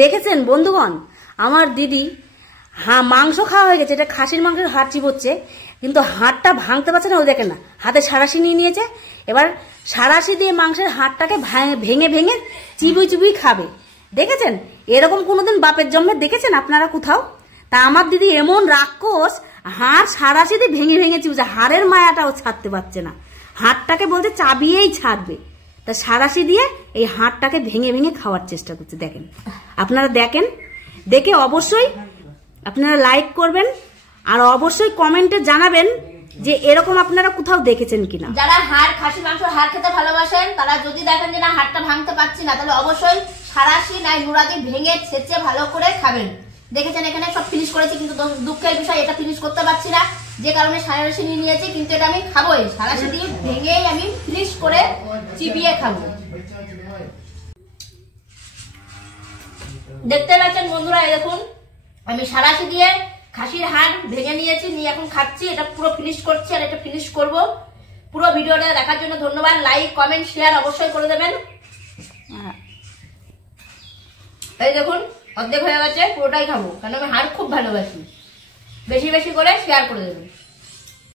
দেখেছেন বন্ধুগণ, আমার দিদি মাংস খাওয়া হয়ে গেছে, এটা খাসির মাংসের হাড় চিবোচ্ছে, কিন্তু হাড়টা ভাঙতে পারছে না। ও দেখেন না, হাতে সাঁড়াশি নিয়ে নিয়েছে, এবার সাঁড়াশি দিয়ে মাংসের হাড়টাকে ভেঙে ভেঙে চিবুই চিবুই খাবে। দেখেছেন? এরকম কোনোদিন বাপের জন্মে দেখেছেন আপনারা কোথাও? তা আমার দিদি এমন রাক্ষস, হাড় সাঁড়াশি দিয়ে ভেঙে ভেঙে চিবুছে, হাড়ের মায়াটাও ছাড়তে পারছে না, হাড়টাকে বলতে চাবিয়েই ছাড়বে, তা সাঁড়াশি দিয়ে এই হাড়টাকে ভেঙে ভেঙে খাওয়ার চেষ্টা করছে। দেখেন, আপনারা দেখেন, দেখে অবশ্যই আপনারা লাইক করবেন আর অবশ্যই কমেন্টে জানাবেন যে এরকম আপনারা কোথাও দেখেছেন কিনা। যারা হাড় খাসি মাংস হাড় খেতে ভালোবাসেন তারা যদি দেখেন যে না হাড়টা ভাঙতে পারছি না, তাহলে অবশ্যই সাঁড়াশি নাই নুরাদি ভেঙে ছেঁচে ভালো করে খাবেন। দেখেছেন এখানে সব ফিনিশ করেছি, কিন্তু দুঃখের বিষয় এটা ফিনিশ করতে পারছি না, যে কারণে সাঁড়াশি নিয়ে নিয়েছি, কিন্তু এটা আমি খাবোই, সাঁড়াশি দিয়ে ভেঙেই আমি ফিনিশ করে চিবিয়ে খাবো। দেখতে পাচ্ছেন বন্ধুরা, এই দেখুন আমি সাঁড়াশি দিয়ে খাসির হাড় ভেঙে নিয়েছি, নিয়ে এখন খাচ্ছি। এটা পুরো ফিনিশ করছি আর এটা ফিনিশ করব। পুরো ভিডিওটা দেখার জন্য ধন্যবাদ। লাইক কমেন্ট শেয়ার অবশ্যই করে দেবেন। এই দেখুন অর্ধেক হয়ে গেছে, পুরোটাই খাবো, কারণ আমি হাড় খুব ভালোবাসি। বেশি বেশি করে শেয়ার করে দেবেন।